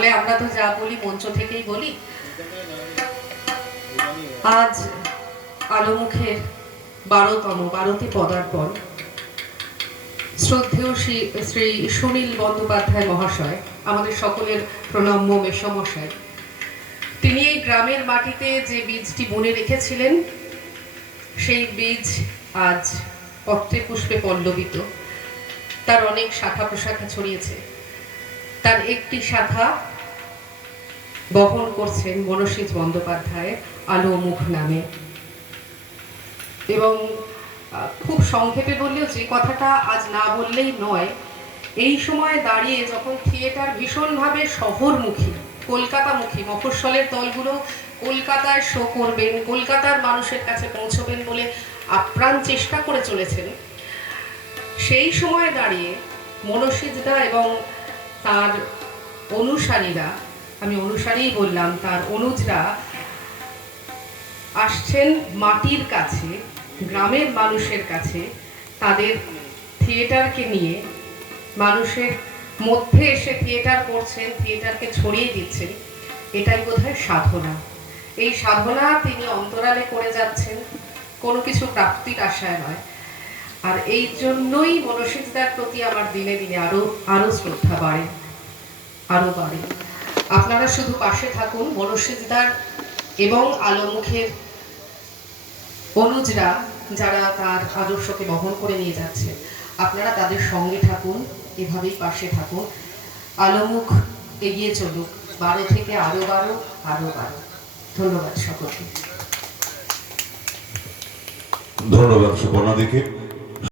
বলে আমরা তো যা বলি মঞ্চ থেকেই বলি। আজ আলোমুখের বারোতম, বারোটি পদার্পণ। শ্রদ্ধেয় শ্রী শ্রী সুনীল বন্দ্যোপাধ্যায় মহাশয়, আমাদের সকলের প্রণম্য মেসমশাই তিনি এই গ্রামের মাটিতে যে বীজটি বুনে রেখেছিলেন, সেই বীজ আজ পত্রে পুষ্পে পল্লবিত। তার অনেক শাখা প্রশাখা ছড়িয়েছে। তার একটি শাখা বহন করছেন মনসীজ বন্দ্যোপাধ্যায় আলো মুখ নামে। এবং খুব সংক্ষেপে বললেও যে কথাটা আজ না বললেই নয়, এই সময় দাঁড়িয়ে যখন থিয়েটার ভীষণভাবে শহরমুখী, কলকাতামুখী, মফস্বলের দলগুলো কলকাতায় শো করবেন, কলকাতার মানুষের কাছে পৌঁছবেন বলে আপ্রাণ চেষ্টা করে চলেছেন, সেই সময় দাঁড়িয়ে মনসিজদা এবং তার অনুসারীরা, আমি অনুসারীই বললাম, তার অনুজরা আসছেন মাটির কাছে, গ্রামের মানুষের কাছে, তাদের থিয়েটারকে নিয়ে। মানুষের মধ্যে এসে থিয়েটার করছেন, থিয়েটারকে ছড়িয়ে দিচ্ছেন। এটাই বোধহয় সাধনা। এই সাধনা তিনি অন্তরালে করে যাচ্ছেন, কোনো কিছু প্রাপ্তির আশায় নয়। আর এই জন্যই মনসিকতার প্রতি আমার দিনে দিনে আরও আরও শ্রদ্ধা বাড়ে, আরও বাড়ে। আপনারা শুধু পাশে থাকুন মনসিকদার এবং আলোমুখের অনুজরা যারা তার আদর্শকে বহন করে নিয়ে যাচ্ছে, আপনারা তাদের সঙ্গে থাকুন, এভাবেই পাশে থাকুন। আলোমুখ এগিয়ে চলুক, বারো থেকে আরও বারো আরও বারো। ধন্যবাদ সকলকে। ধন্যবাদ, সুপর্ণা দিকে।